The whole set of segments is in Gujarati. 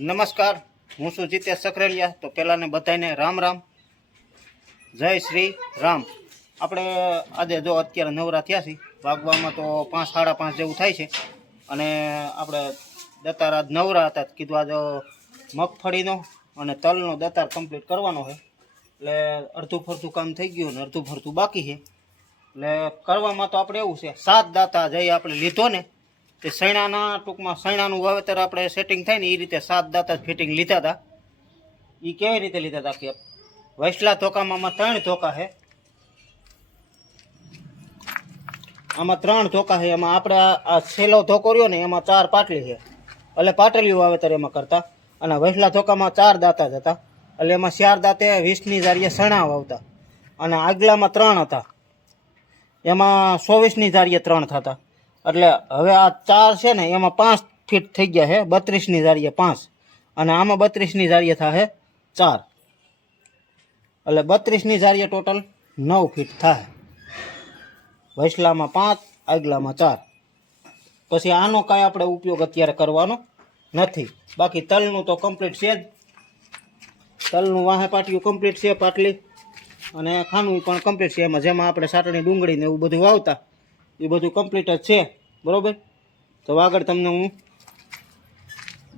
નમસ્કાર, હું છું જીતેશ સખરેલિયા. તો પહેલાંને બધાને રામ રામ, જય શ્રી રામ. આપણે આજે જો અત્યારે નવરા થયા છીએ, વાગવામાં તો 5 સાડા 5 જેવું થાય છે. અને આપણે દતાર આજ નવરા હતા, કીધું આજે મગફળીનો અને તલનો દતાર કમ્પ્લીટ કરવાનો છે. એટલે અડધું ફરતું કામ થઈ ગયું ને અડધું ફરતું બાકી છે. એટલે કરવામાં તો આપણે એવું છે, 7 દાતા જઈ આપણે લીધો ને તે સૈણાના ટૂંકમાં સૈણાનું વાવેતર આપણે સેટિંગ થાય ને એ રીતે 7 દાતા ફિટિંગ લીધા હતા. એ કેવી રીતે લીધા હતા કે વૈસલા ધોકામાં 3 ધોકા છે, આમાં 3 ધોકા છે. એમાં આપણે આ છેલ્લો ધોકો રહ્યો ને એમાં 4 પાટલી છે, એટલે પાટલીયું વાવેતર એમાં કરતા. અને વૈસલા ધોકામાં 4 દાતા જ હતા, એટલે એમાં 4 દાંતે 20ની જારીએ સણા વાવતા. અને આગલામાં 3 હતા, એમાં 24ની જારીએ 3 થતા. એટલે હવે આ 4 છે ને એમાં 5 ફીટ થઈ ગયા છે, 32ની જારીએ 5, અને આમાં 32ની જારીએ થાય 4, એટલે 32ની જારીએ ટોટલ 9 ફીટ થાય. વૈસલામાં 5, આગલામાં 4. પછી આનો કાંઈ આપણે ઉપયોગ અત્યારે કરવાનો નથી. બાકી તલનું તો કમ્પ્લીટ છે જ, તલનું વાહે પાટિયું કમ્પ્લીટ છે, પાટલી અને ખાનું પણ કમ્પ્લીટ છે. એમાં જેમાં આપણે સાટણી ડુંગળી ને એવું બધું વાવતા એ બધું કમ્પ્લીટ જ છે, બરાબર. તો આગળ તમને હું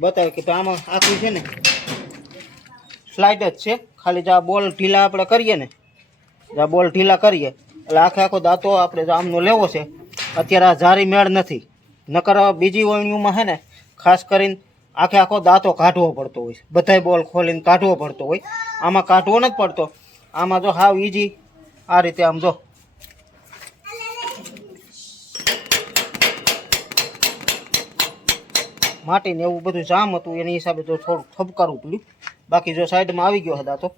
બતાવ્યું કે આમાં આખું છે ને સ્લાઇડ જ છે. ખાલી જો આ બોલ ઢીલા આપણે કરીએ ને, આ બોલ ઢીલા કરીએ એટલે આખો દાંતો આપણે આમનો લેવો છે. અત્યારે આ જારી મેળ નથી, નકર બીજી વણણીઓમાં છે ને ખાસ કરીને આખો દાંતો કાઢવો પડતો હોય, બધાય બોલ ખોલીને કાઢવો પડતો હોય. આમાં કાઢવો નથી પડતો. આમાં જો હાવ ઈજી આ રીતે આમ જો માટી ને એવું બધું જામ હતું, એની હિસાબે તો થોડુંક થબકારવું પડ્યું. બાકી જો સાઈડમાં આવી ગયો હતા તો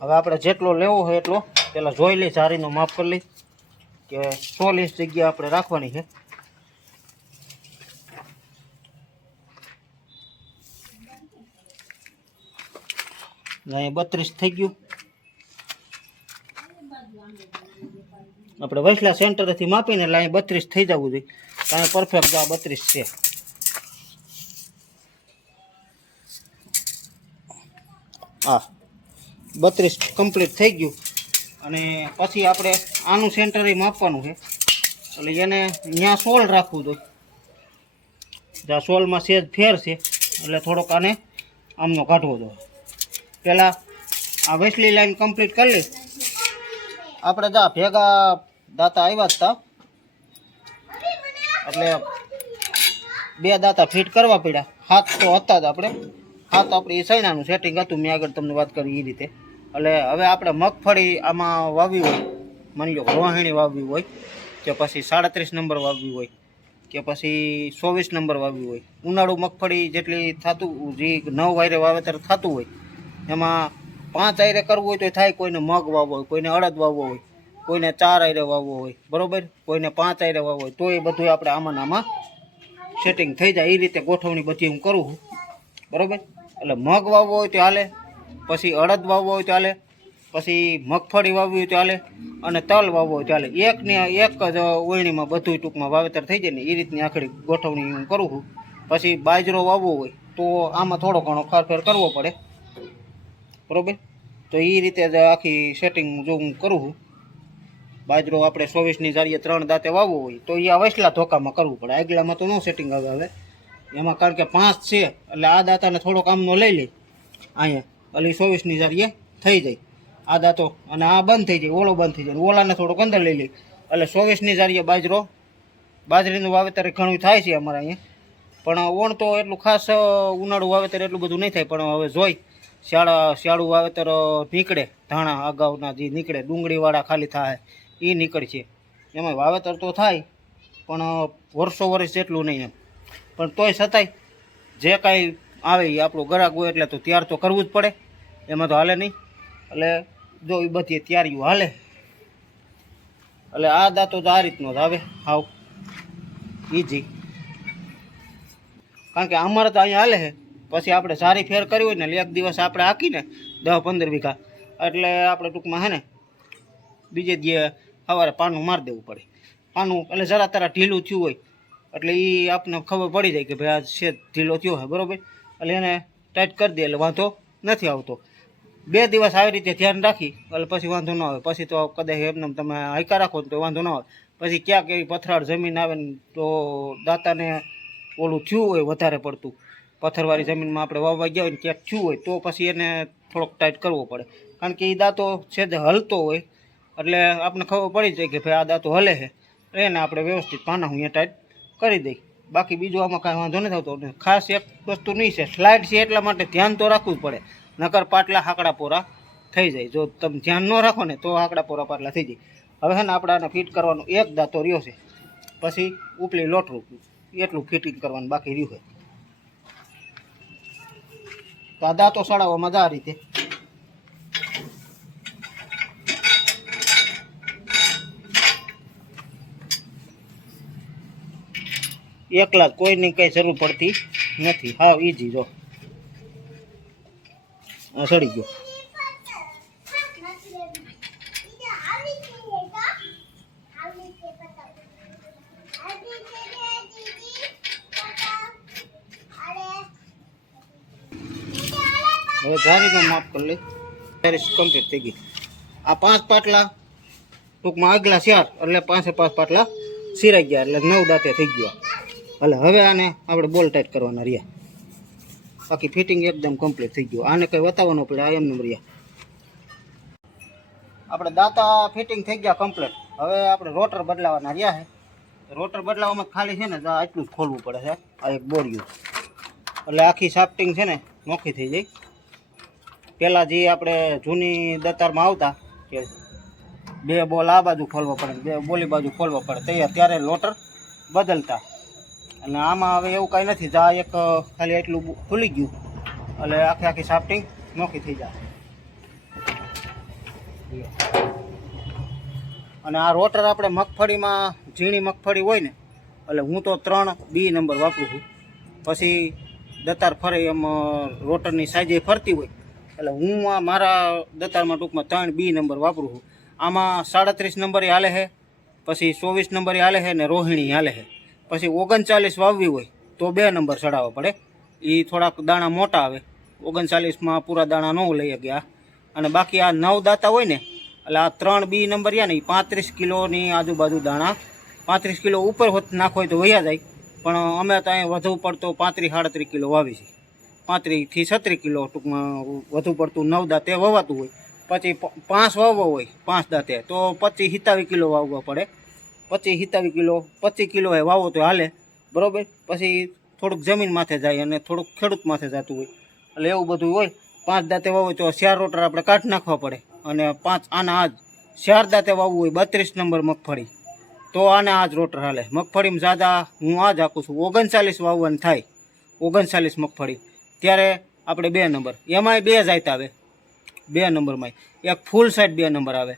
હવે આપણે જેટલો લેવો હોય એટલો પેલા જોઈ લઈ, જારીનો માપ કરી લઈ કે 16 ઇંચ જગ્યા આપણે રાખવાની છે. અહીંયા 32 થઈ ગયું. આપણે વૈસલા સેન્ટરથી માપીને એટલે અહીં 32 થઈ જવું જોઈએ. અહીંયા પરફેક્ટ આ 32 છે. હા, 32 કમ્પ્લીટ થઈ ગયું. અને પછી આપણે આનું સેન્ટર માપવાનું છે, એટલે એને ત્યાં 16 રાખવું જોઈએ. જ્યાં 16માં સેજ ફેર છે એટલે થોડોક આને આમનો કાઢવો જોઈએ. પહેલાં આ વૈસલી લાઈન કમ્પ્લીટ કરી લઈ. આપણે જા ભેગા દાંતા આવ્યા જ હતા, એટલે 2 દાંતા ફિટ કરવા પડ્યા. હાથ તો હતા જ આપણે, હાથ આપણે એ સૈણાનું સેટિંગ હતું, મેં આગળ તમને વાત કરી એ રીતે. એટલે હવે આપણે મગફળી આમાં વાવી હોય, માની લો રોહિણી વાવવી હોય કે પછી 37 નંબર વાવવી હોય કે પછી 24 નંબર વાવવી હોય, ઉનાળુ મગફળી જેટલી થતું જે 9 વાયરે વાવેતર થતું હોય એમાં 5 આયરે કરવું હોય તો થાય. કોઈને મગ વાવવો હોય, કોઈને અડદ વાવવો હોય, કોઈને 4 આયરે વાવવો હોય, બરાબર, કોઈને 5 આયરે વાવવો હોય, તો એ બધું આપણે આમાં સેટિંગ થઈ જાય. એ રીતે ગોઠવણી બધી હું કરું છું, બરાબર. એટલે મગ વાવવો હોય તો હાલે, પછી અડદ વાવવો હોય તો હાલે, પછી મગફળી વાવવી હોય તો હાલે, અને તલ વાવવો હોય તો હાલે. એક જ ઓયણીમાં બધું ટૂંકમાં વાવેતર થઈ જાય ને એ રીતની આખડી ગોઠવણી હું કરું છું. પછી બાજરો વાવવો હોય તો આમાં થોડો ઘણો ફેરફાર કરવો પડે, બરાબર. તો એ રીતે જ આખી સેટિંગ જો હું કરું છું. બાજરો આપણે 24ની જારીએ 3 દાંતે વાવવો હોય તો એ આ વૈસલા ધોકામાં કરવું પડે. આગલામાં તો નો સેટિંગ આવે એમાં, કારણ કે 5 છે એટલે આ દાંતાને થોડોક આમનો લઈ લઈ અહીંયા, એટલે 24ની જારીએ થઈ જાય આ દાંતો, અને આ બંધ થઈ જાય, ઓલો બંધ થઈ જાય, ઓલાને થોડોક અંદર લઈ લઈ એટલે 24ની જારીએ બાજરીનું વાવેતર ઘણું થાય છે અમારે અહીંયા. પણ ઓણ તો એટલું ખાસ ઉનાળુ વાવેતર એટલું બધું નહીં થાય. પણ હવે જોઈ શિયાળું વાવેતર નીકળે, ધાણા અગાઉના જે નીકળે, ડુંગળીવાળા ખાલી થાય એ નીકળશે. એમાં વાવેતર તો થાય પણ વર્ષ જેટલું નહીં એમ. પણ તોય છતાંય જે કાંઈ આવે એ આપણું ગ્રાહક હોય એટલે તો તૈયાર તો કરવું જ પડે, એમાં તો હાલે નહીં. એટલે જો એ બધી તૈયારીઓ હાલે. એટલે આ દાંતો તો આ રીતનો જ આવે, હાવ ઈજી. કારણ કે અમારે તો અહીંયા હાલે છે. પછી આપણે સારી ફેર કરી હોય ને એટલે 1 દિવસ આપણે હાકીને 10-15 વીઘા, એટલે આપણે ટૂંકમાં હે ને બીજે દી સવારે પાનું મારી દેવું પડે. પાનું એટલે જરા તરા ઢીલું થયું હોય એટલે એ આપને ખબર પડી જાય કે ભાઈ આ છે ઢીલો થયો હોય, બરાબર. એટલે એને ટાઈટ કરી દે એટલે વાંધો નથી આવતો. 2 દિવસ આવી રીતે ધ્યાન રાખી એટલે પછી વાંધો ન આવે. પછી તો કદાચ એમને તમે હાઈકા રાખો તો વાંધો ન આવે. પછી ક્યાંક એવી પથરાળ જમીન આવે ને તો દાંતાને ઓલું થયું હોય વધારે પડતું, પથ્થરવાળી જમીનમાં આપણે વાવવા ગયા હોય ને ક્યાંક થયું હોય તો પછી એને થોડોક ટાઈટ કરવો પડે. કારણ કે એ દાંતો છે તે હલતો હોય એટલે આપણને ખબર પડી જાય કે ભાઈ આ દાંતો હલે છે, એને આપણે વ્યવસ્થિત પાના હું અહીંયા ટાઈટ કરી દઈ. બાકી બીજું આમાં કાંઈ વાંધો નથી આવતો. ખાસ એક વસ્તુ નહીં છે, સ્લાઇડ છે એટલા માટે ધ્યાન તો રાખવું જ પડે, નકર પાટલા હાકડા પોરા થઈ જાય. જો તમે ધ્યાન ન રાખો ને તો હાકડા પોરા પાટલા થઈ જાય. હવે છે ને આપણે આને ફિટ કરવાનું એક દાંતો રહ્યો છે, પછી ઉપલી લોટરું એટલું ફિટિંગ કરવાનું બાકી રહ્યું છે. તો આ દાંતો સડાવવામાં આ રીતે એકલા જ, કોઈની કંઈ જરૂર પડતી નથી. હાવ ઈઝી. જો આ સડી ગયો. હવે જારીનું માપ કરી લઈ. જારી કમ્પ્લીટ થઈ ગઈ. આ 5 પાટલા ટૂંકમાં આગલા 4 એટલે 5 પાટલા સિરાઈ ગયા એટલે 9 દાંતે થઈ ગયા. એટલે હવે આને આપણે બોલ ટાઈટ કરવાના રહ્યા. બાકી ફિટિંગ એકદમ કમ્પ્લીટ થઈ ગયું. આને કંઈ બતાવવાનો પડે, આ એમને રહ્યા. આપણે દાંતા ફિટિંગ થઈ ગયા કમ્પ્લીટ. હવે આપણે રોટર બદલાવાના રહ્યા છે. રોટર બદલાવામાં ખાલી છે ને આટલું જ ખોલવું પડે છે. આ એક બોરિયું એટલે આખી સાફ્ટિંગ છે ને નોખી થઈ જાય. પહેલાં જે આપણે જૂની દતારમાં આવતા કે 2 બોલ આ બાજુ ખોલવા પડે, 2 બોલી બાજુ ખોલવા પડે, ત્યારે લોટર બદલતા. અને આમાં હવે એવું કાંઈ નથી. આ એક ખાલી એટલું ખુલી ગયું એટલે આખી સાફ્ટિંગ નોખી થઈ જાય. અને આ રોટર આપણે મગફળીમાં ઝીણી મગફળી હોય ને એટલે હું તો 3B નંબર વાપરું છું. પછી દતાર ફરે એમ રોટરની સાઈઝે ફરતી હોય એટલે હું આ મારા દતારમાં ટૂંકમાં 3B નંબર વાપરું છું. આમાં 37 નંબરે હાલે છે, પછી 24 નંબરે હાલે છે ને રોહિણી હાલે છે. પછી 39 વાવવી હોય તો 2 નંબર ચડાવવા પડે. એ થોડાક દાણા મોટા આવે. 39માં પૂરા દાણા ન લઈ ગયા. અને બાકી આ 9 દાંતા હોય ને એટલે આ 3B નંબર રહ્યા ને એ 35 કિલોની આજુબાજુ દાણા, 35 કિલો ઉપર નાખો હોય તો વયા જાય. પણ અમે તો અહીંયા વધુ પડતો 35-37 કિલો વાવી છે. 35થી 36 કિલો ટૂંકમાં વધુ પડતું 9 દાંતે વવાતું હોય. પછી 5 વાવવો હોય 5 દાંતે તો 25-27 કિલો વાવવા પડે. 25-27 કિલો 25 કિલો એ વાવો તો હાલે, બરાબર. પછી થોડુંક જમીન માથે જાય અને થોડુંક ખેડૂત માથે જતું હોય એટલે એવું બધું હોય. 5 દાંતે વાવવું હોય તો 4 રોટર આપણે કાઢી નાખવા પડે. અને 5 આના આજ 4 દાંતે વાવવું હોય 32 નંબર મગફળી તો આને આ જ રોટર હાલે. મગફળીમાં જ્યાદા હું આ જ આપું છું. 39 વાવવાનું થાય, 39 મગફળી ત્યારે આપણે 2 નંબર, એમાંય 2 જાત આવે. 2 નંબરમાં એક ફૂલ સાઈડ 2 નંબર આવે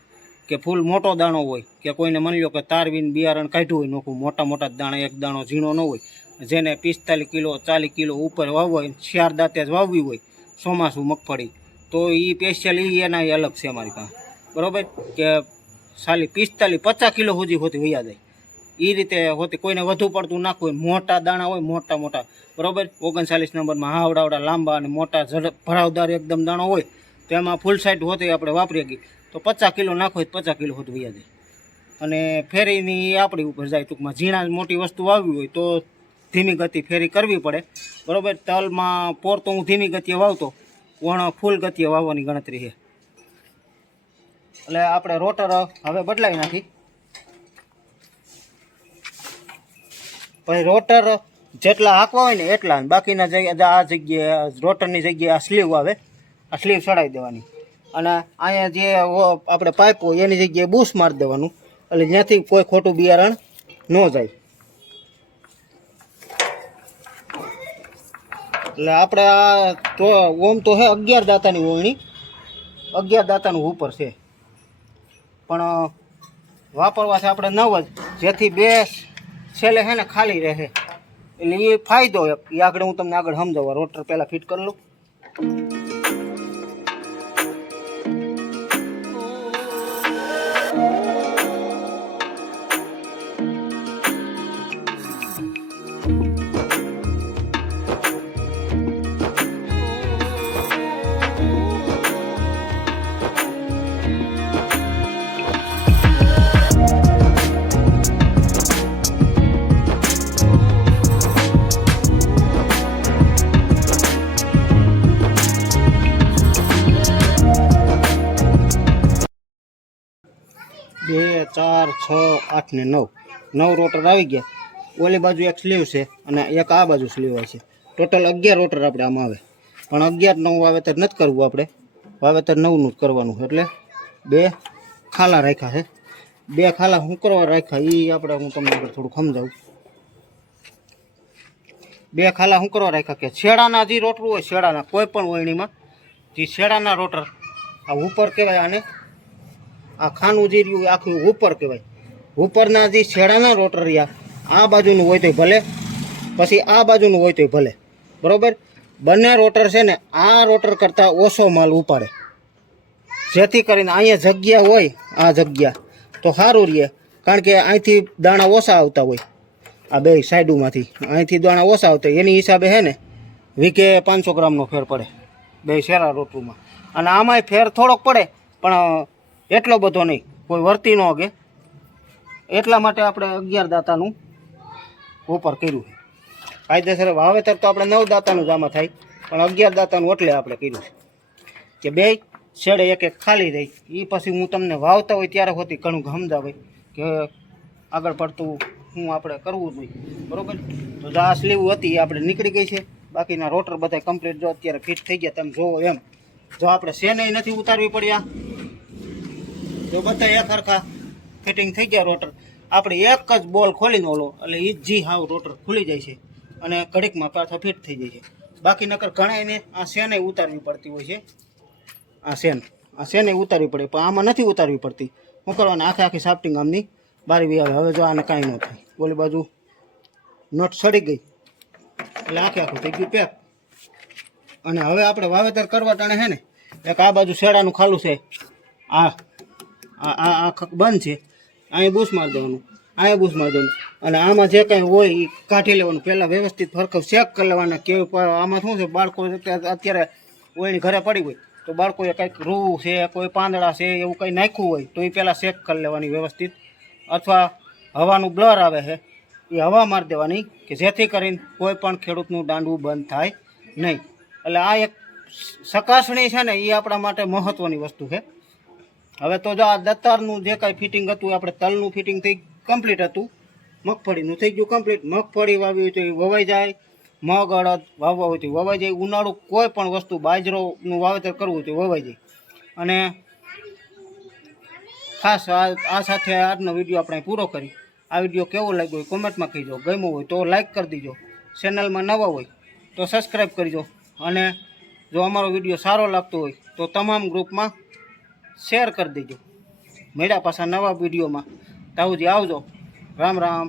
કે ફૂલ મોટો દાણો હોય કે કોઈને માની લો કે તારવીને બિયારણ કાઢ્યું હોય નોખું, મોટા દાણા, એક દાણો ઝીણો ન હોય, જેને 45 કિલો 40 કિલો ઉપર વાવવો હોય, 4 દાંતે જ વાવવી હોય ચોમાસું મગફળી તો એ સ્પેશિયલ એના અલગ છે અમારી પાસે, બરાબર. કે ખાલી 45-50 કિલો સુધી હોતી વયા જાય એ રીતે હોતી. કોઈને વધુ પડતું નાખવું હોય, મોટા દાણા હોય મોટા, બરાબર. 39 નંબરમાં હાવડાવડા લાંબા અને મોટા ઝડપ ભરાવદાર એકદમ દાણો હોય તો એમાં ફૂલ સાઈડ હોતી આપણે વાપરીએ ગઈ તો 50 કિલો નાખો હોય 50 કિલો હોતી વયા જાય. અને ફેરીની આપણી ઉપર જાય. ટૂંકમાં ઝીણા મોટી વસ્તુ વાવવી હોય તો ધીમી ગતિ ફેરી કરવી પડે, બરાબર. તલમાં પોર તો હું ધીમી ગતિએ વાવતો, પણ ફૂલ ગતિએ વાવવાની ગણતરી છે. એટલે આપણે રોટર હવે બદલાવી નાખી. પછી રોટર જેટલા હાંકવા હોય ને એટલા, બાકીના જગ્યાએ આ જગ્યાએ રોટરની જગ્યાએ આ સ્લીવ આવે, આ સ્લીવ ચડાવી દેવાની. અને અહીંયા જે આપણે પાઇપ હોય એની જગ્યાએ બૂસ મારી દેવાનું એટલે જ્યાંથી કોઈ ખોટું બિયારણ ન જાય. એટલે આપણે આ તો ઓમ તો છે 11 દાંતાની ઓળણી, 11 દાંતાનું ઉપર છે, પણ વાપરવાથી આપણે 9 જ, જેથી 2 છેલ્લે છે ને ખાલી રહે. એટલે એ ફાયદો એ આગળ હું તમને આગળ સમજાવવા. રોટર પહેલાં ફિટ કરી લઉં. 6, 8 ને 9 9 રોટર આવી ગયા. ઓલી બાજુ એક સ્લીવ છે અને એક આ બાજુ સ્લીવ હોય છે. ટોટલ 11 રોટર આપણે આમાં આવે. પણ 11 9 વાવેતર નથી કરવું, આપણે વાવેતર 9નું જ કરવાનું. એટલે 2 ખાલા રાખ્યા છે. 2 ખાલા શું કરવા રાખ્યા એ આપણે હું તમને આગળ થોડું સમજાવું. 2 ખાલા શું કરવા રાખ્યા કે શેડાના જે રોટર હોય, શેડાના કોઈ પણ વળણીમાં જે શેડાના રોટર આ ઉપર કહેવાય, આને આ ખાનું જે રહ્યું આખું ઉપર કહેવાય. ઉપરના જે શેડાના રોટર રહ્યા આ બાજુનું હોય તોય ભલે, પછી આ બાજુનું હોય તોય ભલે, બરાબર. બંને રોટર છે ને આ રોટર કરતાં ઓછો માલ ઉપાડે, જેથી કરીને અહીંયા જગ્યા હોય આ જગ્યા તો સારું રહે. કારણ કે અહીંથી દાણા ઓછા આવતા હોય, આ બે સાઈડોમાંથી અહીંથી દાણા ઓછા આવતા હોય, એની હિસાબે છે ને વીકે 500 ગ્રામનો ફેર પડે બે શેરા રોટરમાં. અને આમાંય ફેર થોડોક પડે પણ એટલો બધો નહીં, કોઈ વર્તી ન અગે. એટલા માટે આપણે 11 દાંતાનું ઉપર કર્યું છે. કાયદેસર વાવેતર તો આપણે 9 દાંતાનું જ આમાં થાય, પણ 11 દાંતાનું એટલે આપણે કર્યું છે કે બે શેડે એક એક ખાલી રહી. એ પછી હું તમને વાવતા હોય ત્યારે હોતી ઘણું સમજાવે કે આગળ પડતું શું આપણે કરવું જોઈએ, બરાબર. તો જો આ સ્લીવ હતી એ આપણે નીકળી ગઈ છે. બાકીના રોટર બધા કમ્પ્લીટ જો અત્યારે ફિટ થઈ ગયા, તમે જોવો એમ. જો આપણે શેને નથી ઉતારવી પડ્યા, જો બધા એક સરખા ફિટિંગ થઈ ગયા રોટર. આપણે એક જ બોલ ખોલીને ઓલો એટલે એ જી હાવ રોટર ખુલી જાય છે અને ઘડીકમાં પાછા ફિટ થઈ જાય છે. બાકી નકર ઘણાને આ શેને ઉતારવી પડતી હોય છે. આ શેને ઉતારવી પડે, પણ આમાં નથી ઉતારવી પડતી. શું કરવાનું, આખી સાફ્ટિંગ આમની બારી આવે. હવે જો આને કાંઈ ન થાય, ઓલી બાજુ નટ સડી ગઈ એટલે આખું થઈ ગયું પેક. અને હવે આપણે વાવેતર કરવા ટાણે છે ને એક આ બાજુ શેડાનું ખાલું છે, આ બંધ છે, અહીંયા બૂસ મારી દેવાનું, અહીંયા બૂસ મારી દેવાનું. અને આમાં જે કાંઈ હોય એ કાઢી લેવાનું. પહેલાં વ્યવસ્થિત ફરક ચેક કરી લેવાના કે આમાં શું છે. બાળકો અત્યારે ઓયની ઘરે પડી હોય તો બાળકોએ કંઈક રૂ છે, કોઈ પાંદડા છે, એવું કંઈ નાખ્યું હોય તો એ પહેલાં ચેક કરી લેવાની વ્યવસ્થિત. અથવા હવાનું બ્લર આવે છે એ હવા મારી દેવાની કે જેથી કરીને કોઈ પણ ખેડૂતનું દાંડવું બંધ થાય નહીં. એટલે આ એક ચકાસણી છે ને એ આપણા માટે મહત્ત્વની વસ્તુ છે. હવે તો જો આ દત્તારનું જે કાંઈ ફિટિંગ હતું, આપણે તલનું ફિટિંગ થઈ કમ્પ્લીટ હતું, મગફળીનું થઈ ગયું કમ્પ્લીટ. મગફળી વાવી હોય તો એ વવાઈ જાય, મગ અડદ વાવવા હોય તો વવાઈ જાય. ઉનાળુ કોઈ પણ વસ્તુ બાજરાનું વાવેતર કરવું હોય તો વવાઈ જાય. અને ખાસ આ સાથે આજનો વિડીયો આપણે પૂરો કરી. આ વિડીયો કેવો લાગ્યો હોય કોમેન્ટમાં કહીજો. ગમ્યો હોય તો લાઇક કરી દીજો. ચેનલમાં નવા હોય તો સબસ્ક્રાઈબ કરજો. અને જો અમારો વિડીયો સારો લાગતો હોય તો તમામ ગ્રુપમાં શેર કરી દેજો. મળ્યા પાછા નવા વિડીયોમાં. તાવજી આવજો. રામ રામ.